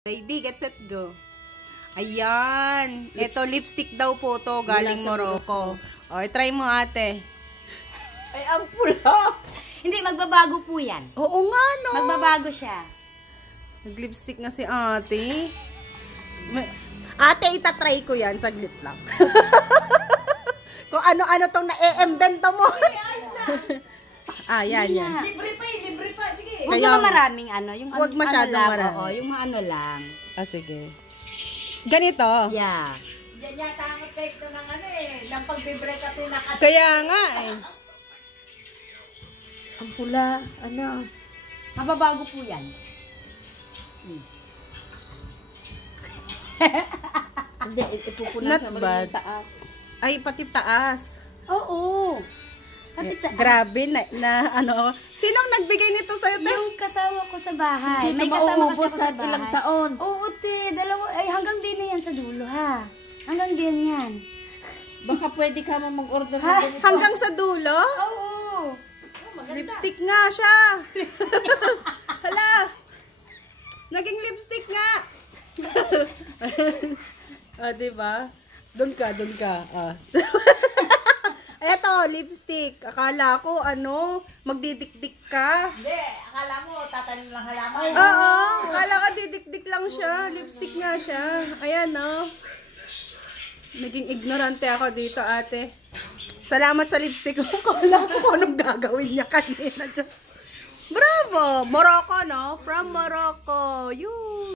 Ready, get set, go. Ayan. Ito, lipstick daw po to. Galing Morocco. O, try mo, ate. Ay, ang pula. Hindi, magbabago po yan. Oo nga, no? Magbabago siya. Nag-lipstick nga si ate. Ate, itatry ko yan. Saglit lang. Kung ano-ano tong na-e-embento mo. Yan. Libre pa. Sige. Huwag naman maraming ano. Yung Huwag masyadong lang, marami. Oo, yung mga ano lang. Sige. Ganito. Yeah. Diyan yata ang epekto ng ng pagbe-break at pinaka. Kaya nga eh. Ang pula, Mababago po yan. Hindi, ipupunan Not sa bad. mga taas. Ay, pati taas. Oo. Pati Grabe na ano. Sinong nagbigay nito sa'yo? yung kasama ko sa bahay. Hindi May na kasama kasi mauubos ako sa kahit bahay. ilang taon. Oo, te. Hanggang din na yan sa dulo, ha? Hanggang din yan. Baka pwede ka mag-order Ha? na ganito. Hanggang sa dulo? Oo. Lipstick nga siya. Hala. Naging lipstick nga. Diba? Doon ka. Eto, lipstick. Akala ko, magdidikdik ka. Hindi, akala mo, tatanim lang halaman. Oo, akala ka didikdik lang siya. Lipstick nga siya. Ayan, Naging ignorante ako dito, ate. Salamat sa lipstick ko. Akala ko kung anong gagawin niya kanina. Bravo! Morocco, no? From Morocco. Yun.